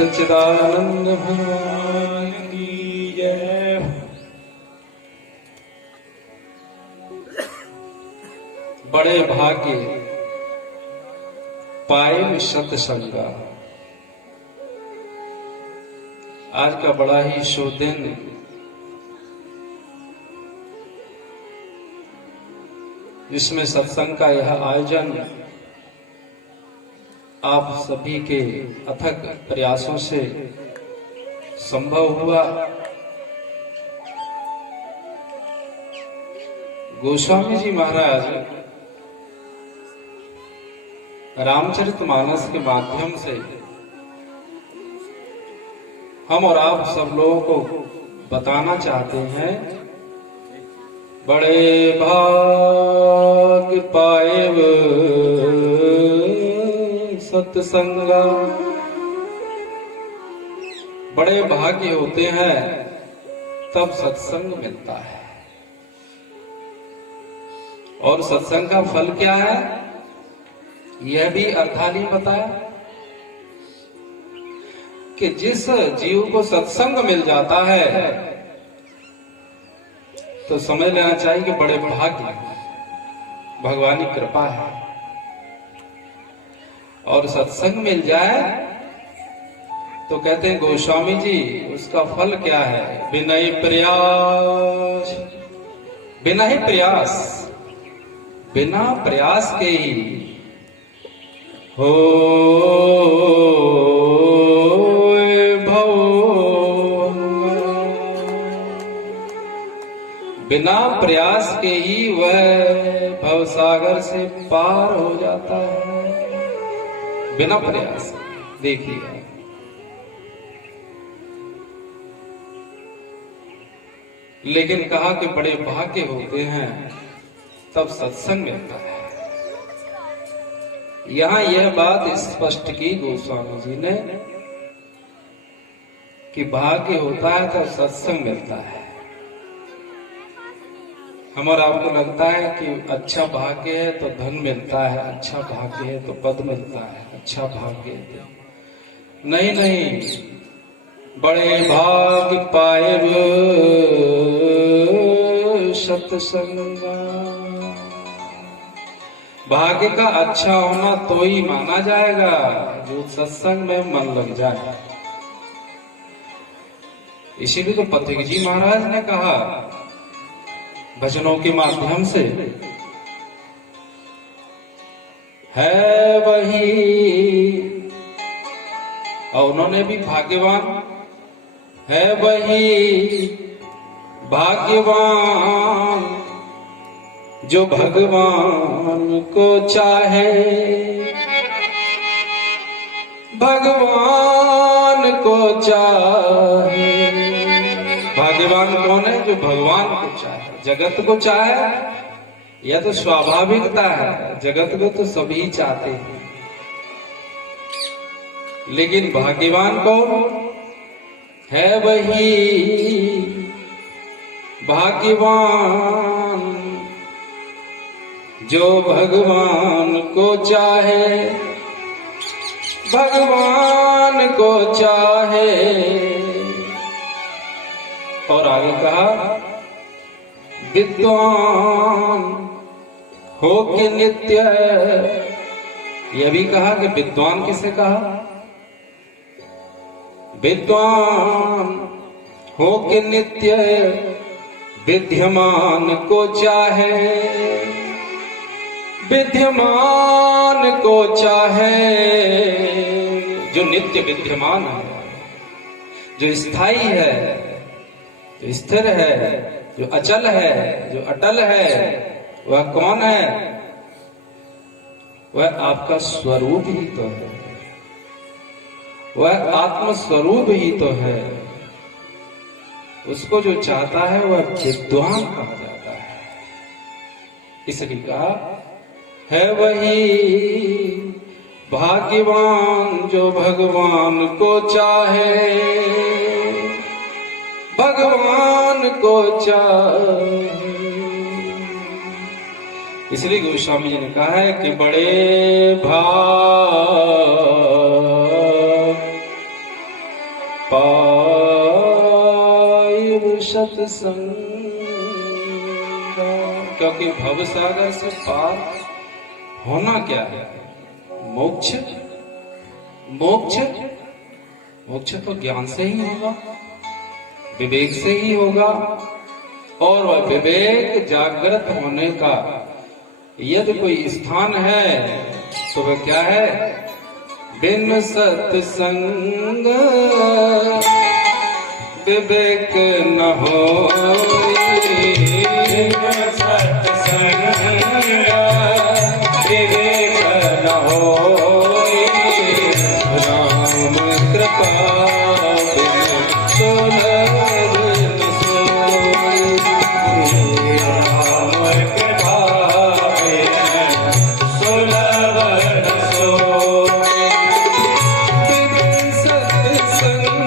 सच्चिदानंद भगवान की जय। बड़े भाग्य पाए सत्संगा। आज का बड़ा ही शुभ दिन जिसमें सत्संग का यह आयोजन आप सभी के अथक प्रयासों से संभव हुआ। गोस्वामी जी महाराज रामचरितमानस के माध्यम से हम और आप सब लोगों को बताना चाहते हैं, बड़े भाग्य पाए सत्संगा। बड़े भाग्य होते हैं तब सत्संग मिलता है। और सत्संग का फल क्या है यह भी अर्थाली बताया कि जिस जीव को सत्संग मिल जाता है तो समझ लेना चाहिए कि बड़े भाग्य भगवान की कृपा है। और सत्संग मिल जाए तो कहते हैं गोस्वामी जी उसका फल क्या है, बिना ही प्रयास, बिना ही प्रयास, बिना प्रयास के ही हो भव, बिना प्रयास के ही वह भवसागर से पार हो जाता है। बिना प्रयास। देखिए लेकिन कहा कि बड़े भाग्य होते हैं तब सत्संग मिलता है। यहां यह बात स्पष्ट की गोस्वामी जी ने कि भाग्य होता है तब सत्संग मिलता है। हम और आपको लगता है कि अच्छा भाग्य है तो धन मिलता है, अच्छा भाग्य है तो पद मिलता है, अच्छा भाग्य है। नहीं नहीं, बड़े भाग्य पाए सत्संगा। भाग्य का अच्छा होना तो ही माना जाएगा जो सत्संग में मन लग जाए। इसीलिए तो पथिक जी महाराज ने कहा भजनों के माध्यम से, है वही, और उन्होंने भी भाग्यवान, है वही भाग्यवान जो भगवान को चाहे, भगवान को चाहे। भाग्यवान कौन है? जो भगवान को चाहे, जगत को चाहे। यह तो स्वाभाविकता है, जगत को तो सभी चाहते हैं। लेकिन भाग्यवान कौन है? वही भाग्यवान जो भगवान को चाहे, भगवान को चाहे। और आगे कहा विद्वान हो के नित्य। यह भी कहा कि विद्वान किसे कहा? विद्वान हो के नित्य विद्यमान को चाहे, विद्यमान को चाहे। जो नित्य विद्यमान है, जो स्थायी है, जो स्थिर है, जो अचल है, जो अटल है, वह कौन है? वह आपका स्वरूप ही तो है, वह आत्म स्वरूप ही तो है। उसको जो चाहता है वह विद्वान कहा जाता है। इसलिए कहा है वही भाग्यवान जो भगवान को चाहे, भगवान को चाहे। इसलिए गोस्वामी जी ने कहा है कि बड़े भाग सत्संग, क्योंकि भव सागर से पार होना क्या है? मोक्ष। मोक्ष मोक्ष तो ज्ञान से ही होगा, विवेक से ही होगा। और वह विवेक जागृत होने का यदि कोई स्थान है तो वह क्या है? बिन सत्संग विवेक न हो, सत्संग विवेक न हो, राम कृपा बिन सुलभ न सोई, राम कृपा बिन सुलभ न सोई। बिन सत्संग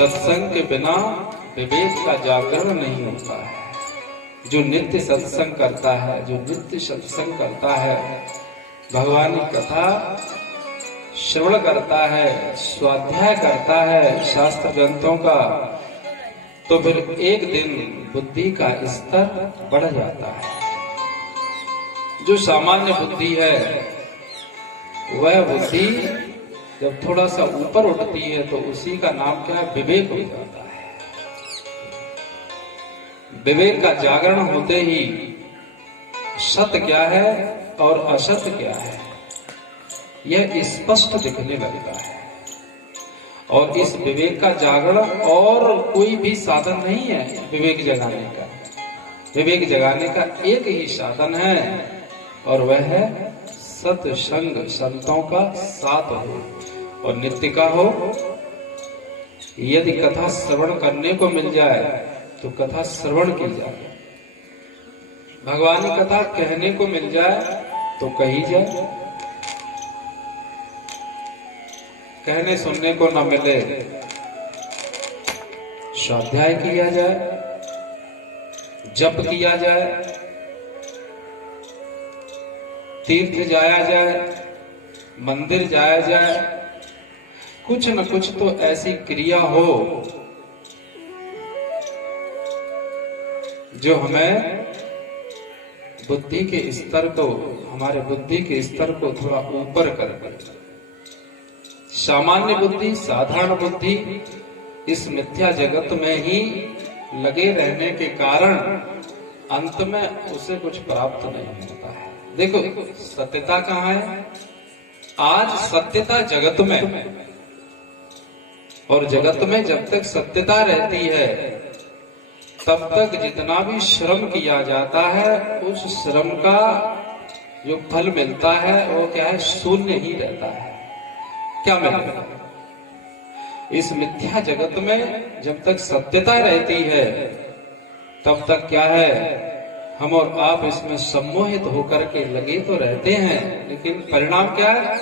सत्संग के बिना विवेक का जागरण नहीं होता है। जो नित्य सत्संग करता है, जो नित्य सत्संग करता है, भगवान की कथा श्रवण करता है, स्वाध्याय करता है शास्त्र ग्रंथों का, तो फिर एक दिन बुद्धि का स्तर बढ़ जाता है। जो सामान्य बुद्धि है वह बुद्धि जब थोड़ा सा ऊपर उठती है तो उसी का नाम क्या है? विवेक हो जाता है। विवेक का जागरण होते ही सत्य क्या है और असत्य क्या है यह स्पष्ट दिखने लगता है। और इस विवेक का जागरण और कोई भी साधन नहीं है विवेक जगाने का। विवेक जगाने का एक ही साधन है और वह है सत्संग, संतों का साथ हो और नित्य का हो। यदि कथा श्रवण करने को मिल जाए तो कथा श्रवण की जाए, भगवान की कथा कहने को मिल जाए तो कही जाए, कहने सुनने को न मिले स्वाध्याय किया जाए, जप किया जाए, तीर्थ जाया जाए, मंदिर जाया जाए, कुछ न कुछ तो ऐसी क्रिया हो जो हमें बुद्धि के स्तर को, हमारे बुद्धि के स्तर को थोड़ा ऊपर कर दे। सामान्य बुद्धि, साधारण बुद्धि इस मिथ्या जगत में ही लगे रहने के कारण अंत में उसे कुछ प्राप्त नहीं होता है। देखो सत्यता कहाँ है? आज सत्यता जगत में, और जगत में जब तक सत्यता रहती है तब तक जितना भी श्रम किया जाता है उस श्रम का जो फल मिलता है वो क्या है? शून्य ही रहता है। क्या मिलेगा? इस मिथ्या जगत में जब तक सत्यता रहती है तब तक क्या है? हम और आप इसमें सम्मोहित होकर के लगे तो रहते हैं, लेकिन परिणाम क्या है?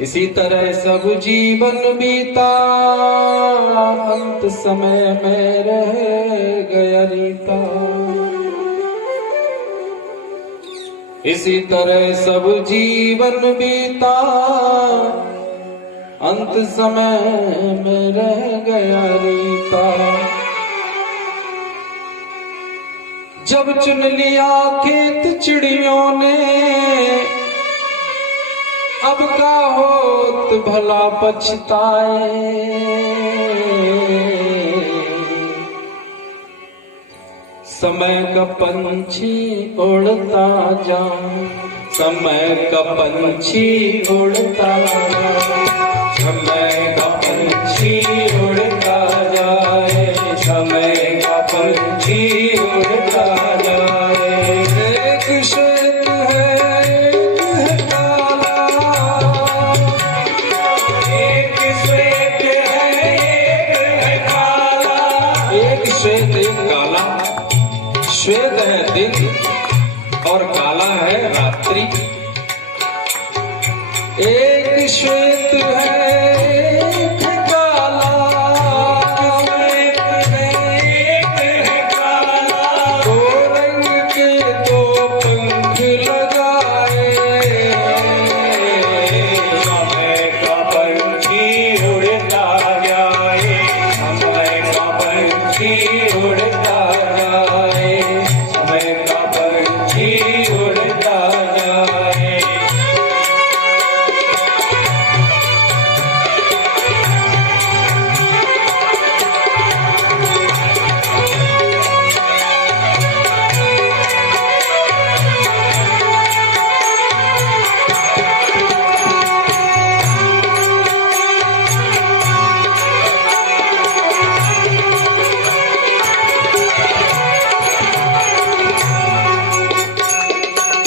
इसी तरह सब जीवन बीता, अंत समय में रह गया रीता। इसी तरह सब जीवन बीता, अंत समय में रह गया रीता। जब चुन लिया खेत चिड़ियों ने, अब का होत भला पछताए। समय का पंछी उड़ता जाए, समय का पंछी उड़ता जाए, समय का पंछी उड़ता जाए, समय का पंछी उड़ता जाए। एक श्वेत है एक है काला, एक श्वेत है एक है काला, एक श्वेत एक काला। श्वेत है दिन और काला है रात्रि। एक श्वेत है एक है काला, श्वेत है एक है काला, दो रंग के दो पंख लगाए, समय का पंछी उड़ता जाए, समय का पंछी उड़ता जाए, समय का पंछी उड़ता जाए।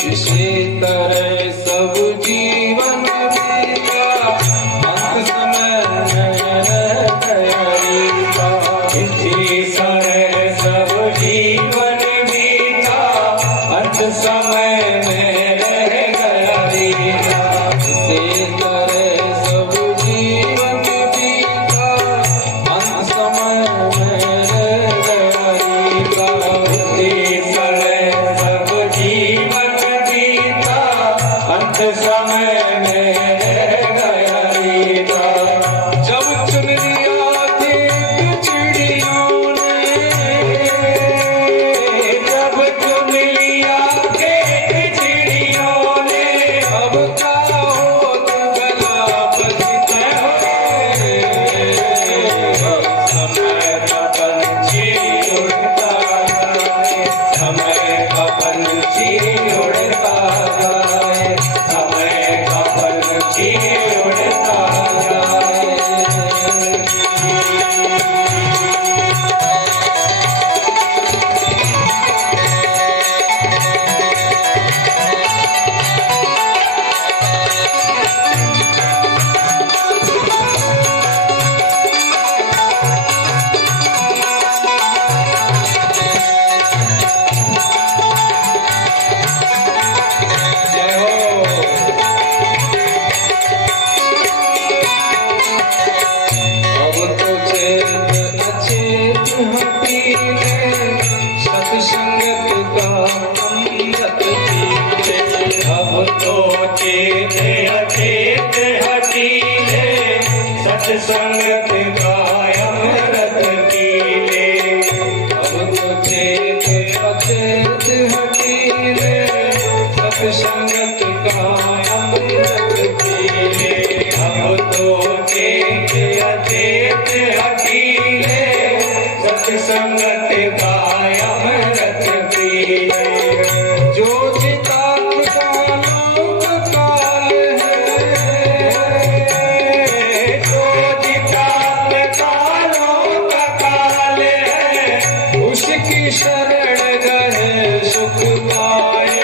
इसी तरह सब जीवन बीता, अंत समय में रह गया रीता। इसी तरह सब जीवन बीता, अंत समय में रह गया रीता। इसी तरह सब जीवन बीता, अंत समय में रह गया रीता। इसी तरह सब जीवन अंत समय में रह गया रीता। जब चुन लिया खेत चिड़ियों ने, जब चुन लिया खेत चिड़ियों ने, अब का हो गला बजते हुए, समय का पंछी उड़ता जाए, समय का पंछी उड़ता जाए, समय का पंछी उड़ता जाए। जय हो। अब तो चेत अचेत हटीले, सत्संगत का अमृत पीले। अब तो चेत अचेत हटीले, सत्संगत का अमृत पीले। अब तो चेत अचेत हटीले, सत्संगत का अमृत पीले। अब तो चेत अचेत हटीले, सत्संगत का अमृत पीले। जो चितात्म कालों का काल है, जो चितात्म कालों का काल है, उसकी शरण गए सुख पाए।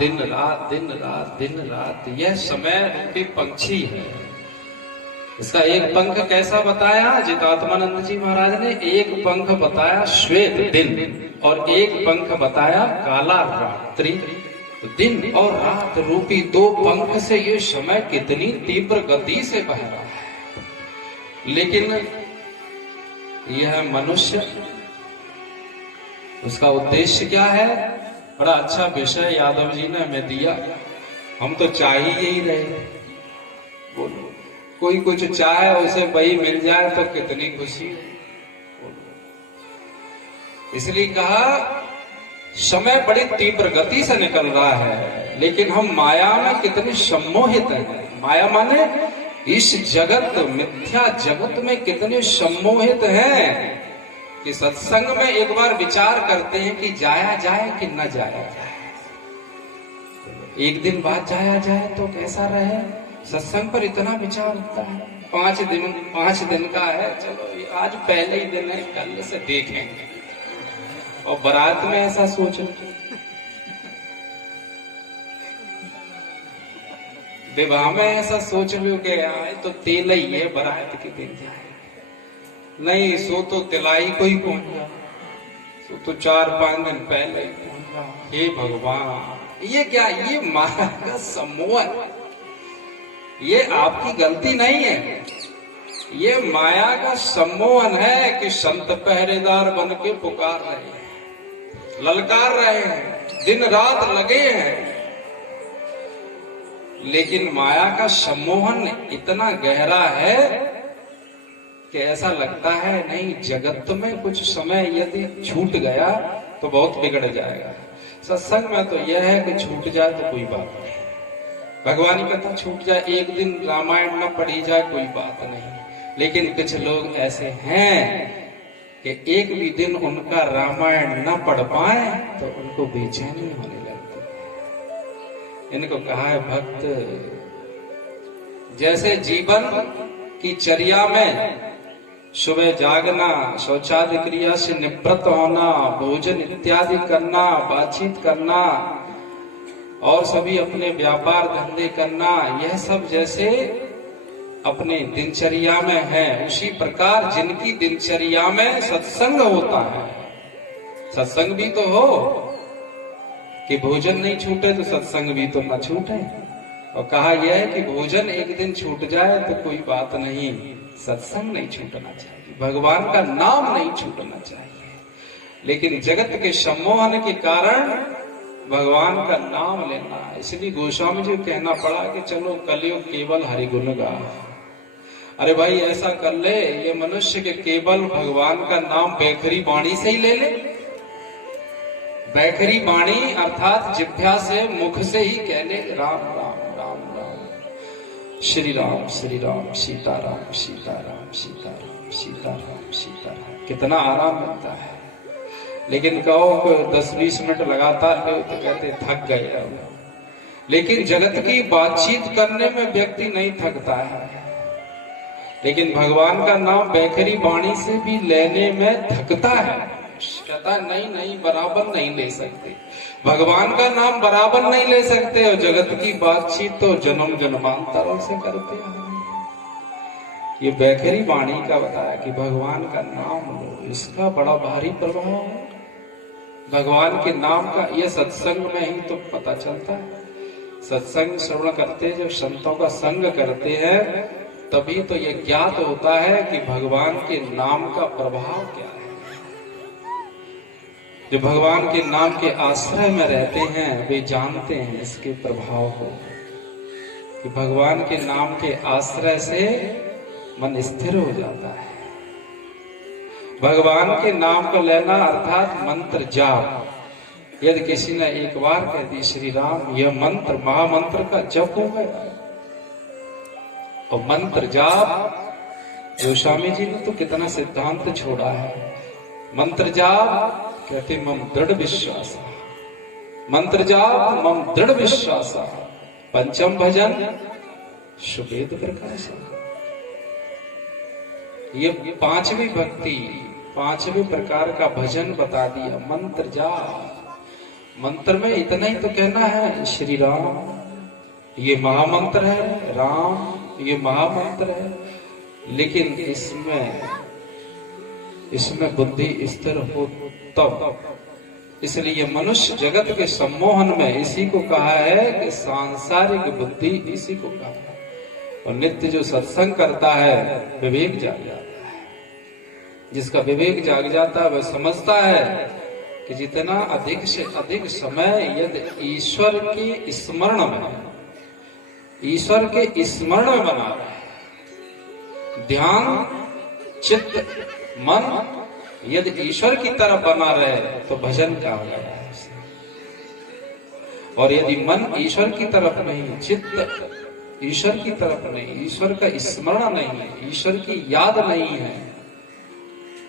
दिन रात, दिन रात, दिन रात। यह समय रूपी पंछी है। इसका एक पंख कैसा बताया जितात्मानंद जी महाराज ने? एक पंख बताया श्वेत दिन और एक पंख बताया काला रात्रि। तो दिन और रात रूपी दो पंख से ये समय कितनी तीव्र गति से बह रहा है। लेकिन यह मनुष्य, उसका उद्देश्य क्या है? बड़ा अच्छा विषय यादव जी ने हमें दिया। हम तो चाह ही रहे, बोलो कोई कुछ चाहे उसे वही मिल जाए तो कितनी खुशी है। इसलिए कहा समय बड़ी तीव्र गति से निकल रहा है, लेकिन हम माया में कितने सम्मोहित हैं। माया माने इस जगत, मिथ्या जगत में कितने सम्मोहित हैं कि सत्संग में एक बार विचार करते हैं कि जाया जाए कि न जाया जाए। एक दिन बाद जाया जाए तो कैसा रहे? सत्संग पर इतना विचार होता है। 5 दिन का है, चलो आज पहले ही दिन है, कल से देखेंगे। और बारात में ऐसा सोच लो, विवाह में ऐसा सोच लो कि आए तो तेल ही है, बारात के दिन जाए नहीं, सो तो तिलाई को ही पहुंच जाओ, सो तो 4-5 दिन पहले ही पहुंच जाओ। हे भगवान, ये क्या? ये माया का सम्मोहन। ये आपकी गलती नहीं है, ये माया का सम्मोहन है कि संत पहरेदार बन के पुकार रहे हैं, ललकार रहे हैं, दिन रात लगे हैं। लेकिन माया का सम्मोहन इतना गहरा है कि ऐसा लगता है नहीं, जगत में कुछ समय यदि छूट गया तो बहुत बिगड़ जाएगा। सत्संग में तो यह है कि छूट जाए तो कोई बात नहीं, भगवान की कथा छूट जाए, एक दिन रामायण न पढ़ी जाए कोई बात नहीं। लेकिन कुछ लोग ऐसे हैं कि एक भी दिन उनका रामायण न पढ़ पाए तो उनको बेचैनी होने लगती है। इनको कहा है भक्त, जैसे जीवन की चर्या में सुबह जागना, शौचादि क्रिया से निवृत्त होना, भोजन इत्यादि करना, बातचीत करना और सभी अपने व्यापार धंधे करना, यह सब जैसे अपने दिनचर्या में है, उसी प्रकार जिनकी दिनचर्या में सत्संग होता है, सत्संग भी तो हो कि भोजन नहीं छूटे तो सत्संग भी तो न छूटे। और कहा यह है कि भोजन एक दिन छूट जाए तो कोई बात नहीं, सत्संग नहीं छूटना चाहिए, भगवान का नाम नहीं छूटना चाहिए। लेकिन जगत के सम्मोहन के कारण भगवान का नाम लेना, इसलिए गोस्वामी जी कहना पड़ा कि चलो कलयुग केवल हरिगुण गा। अरे भाई ऐसा कर ले, ये मनुष्य के केवल भगवान का नाम बैखरी वाणी से ही ले ले। बैखरी वाणी अर्थात जिह्वा से, मुख से ही कह ले राम राम राम राम, श्री राम सीताराम सीताराम सीताराम सीताराम सीताराम। कितना आराम मिलता है। लेकिन कहो 10-20 मिनट लगातार कहो तो कहते थक गए। लेकिन जगत की बातचीत करने में व्यक्ति नहीं थकता है, लेकिन भगवान का नाम बैखरी वाणी से भी लेने में थकता है। कहता नहीं बराबर नहीं ले सकते, भगवान का नाम बराबर नहीं ले सकते, और जगत की बातचीत तो जन्म जन्मांतरों से करते हैं। ये बैखरी वाणी का बताया कि भगवान का नाम लो, इसका बड़ा भारी प्रभाव है। भगवान के नाम का ये सत्संग में ही तो पता चलता है। सत्संग श्रवण करते, जब संतों का संग करते हैं तभी तो ये ज्ञात होता है कि भगवान के नाम का प्रभाव क्या है। जो भगवान के नाम के आश्रय में रहते हैं वे जानते हैं इसके प्रभाव को, कि भगवान के नाम के आश्रय से मन स्थिर हो जाता है। भगवान के नाम को लेना अर्थात मंत्र जाप। यदि किसी ने एक बार कह दी श्री राम, यह मंत्र महामंत्र का जप हो गया। और मंत्र जाप गोस्वामी जी ने तो कितना सिद्धांत छोड़ा है। मंत्र जाप कहते मम दृढ़ विश्वास, मंत्र जाप मम दृढ़ विश्वास, पंचम भजन सुवेद प्रकाश। ये पांचवी भक्ति, पांचवी प्रकार का भजन बता दिया। मंत्र जाप, मंत्र में इतना ही तो कहना है, श्री राम ये महामंत्र है, राम ये महामंत्र है, लेकिन इसमें बुद्धि स्थिर हो तब। इसलिए मनुष्य जगत के सम्मोहन में इसी को कहा है कि सांसारिक बुद्धि, इसी को कहा है। और नित्य जो सत्संग करता है विवेक जाग जाता है। जिसका विवेक जाग जाता है वह समझता है कि जितना अधिक से अधिक समय यदि ईश्वर के स्मरण में, ईश्वर के स्मरण में बना रहे, ध्यान चित्त मन यदि ईश्वर की तरफ बना रहे तो भजन क्या हो जाएगा। और यदि मन ईश्वर की तरफ नहीं, चित्त ईश्वर की तरफ नहीं, ईश्वर का स्मरण नहीं है, ईश्वर की याद नहीं है,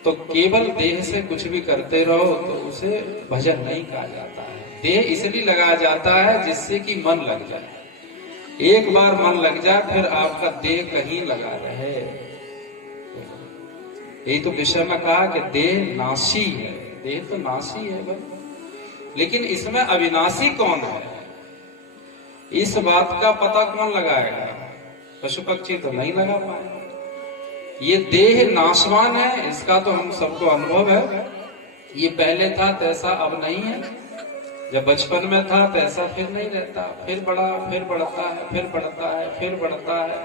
तो केवल देह से कुछ भी करते रहो तो उसे भजन नहीं कहा जाता है। देह इसलिए लगाया जाता है जिससे कि मन लग जाए। एक बार मन लग जाए फिर आपका देह कहीं लगा रहे। यही तो विषय में कहा कि देह नाशी है। देह तो नाशी है भाई, लेकिन इसमें अविनाशी कौन है, इस बात का पता कौन लगाएगा? पशु पक्षी तो नहीं लगा पाए। ये देह नाशवान है, इसका तो हम सबको अनुभव है। ये पहले था तैसा अब नहीं है। जब बचपन में था तैसा फिर नहीं रहता, फिर बढ़ा, फिर बढ़ता है, फिर बढ़ता है, फिर बढ़ता है,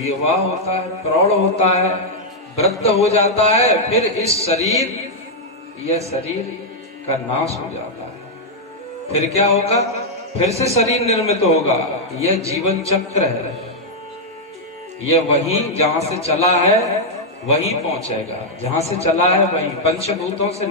युवा होता है, प्रौढ़ होता है, वृद्ध हो जाता है, फिर इस शरीर, यह शरीर का नाश हो जाता है। फिर क्या होगा? फिर से शरीर निर्मित होगा। यह जीवन चक्र है। यह वहीं जहां से चला है वहीं पहुंचेगा, जहां से चला है वहीं। पंचभूतों से